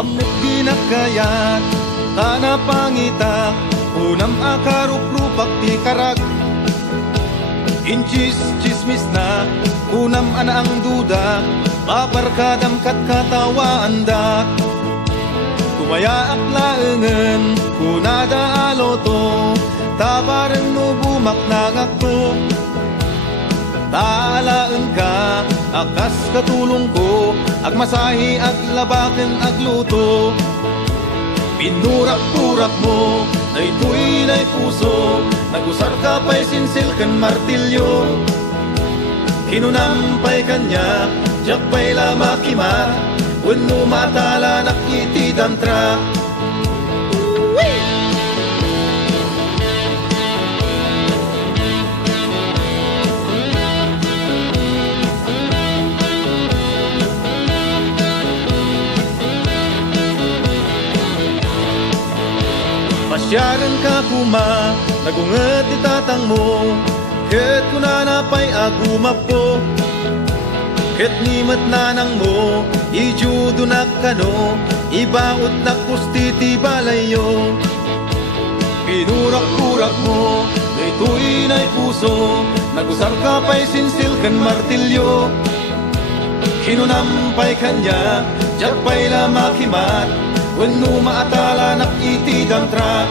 Amot ginakayat, kana pangitak, unam akaruplupak ti karag. Inchis chismis na, unam ana ang duda, maparkadam kat katawaan dak. Kumaya aklaengen, kunada aloto, tabareng no bumak nangakto. Taalaan ka, akas katulong ko, agmasahi at labaken agluto. Pinurak-turak mo, na ito'y na'y puso, nagusar ka pa'y sinsilken martilyo. Kinunampay kanya, jak pa'y lamakimat, wenno matala nakitidamtra. Pasyaran ka kuma, nagunget itatang mo, ket kunanapay agumapo. Ket nimet nanang mo, ijudo nakano, ibaot nakpusti ti balayo. Pinurak-urak mo, na ito'y na'y puso, nagusar ka pa'y sinsilken martilyo. Kinunampay kanya, jak pa'y lamakimat, wenno maatala nakitidamtra.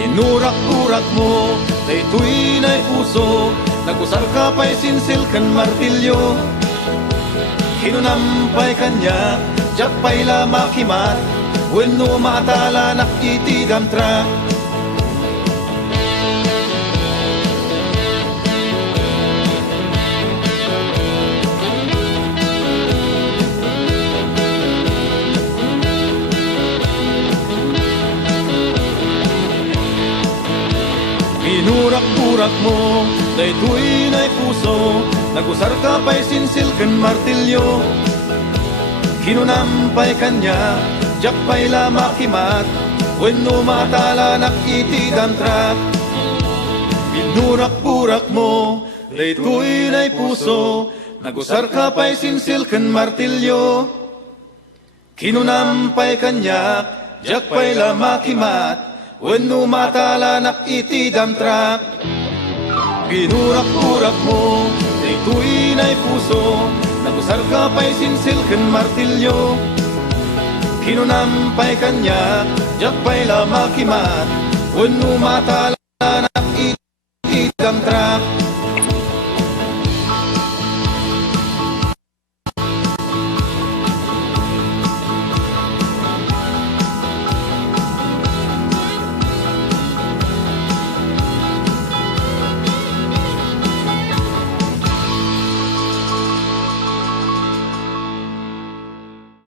Inurak-urak mo, na ito'y na'y puso, nagusar ka pa'y sinsilken martilyo. Kinunampay kanya, jak pa'y lamakimat, wenno maatala nakitidamtra. Pinurak-urak mo, na ito'y na'y puso, nagusar ka pa'y sinsilken martilyo. Kinunampay kanya, jak pa'y lamakimat, wenno matala nakitidamtra. Pinurak-urak mo, na ito'y na'y puso, nagusar ka pa'y sinsilken martilyo. Kinunampay kanya, jak pa'y lamakimat, wenno matala nakitidamtra. Pinurak-urak mo, na ito'y na'y puso, nagusar ka pa'y sinsilken martilyo. Kinunampay kanya, jak pa'y lamakimat, wenno matala nakitidamtra.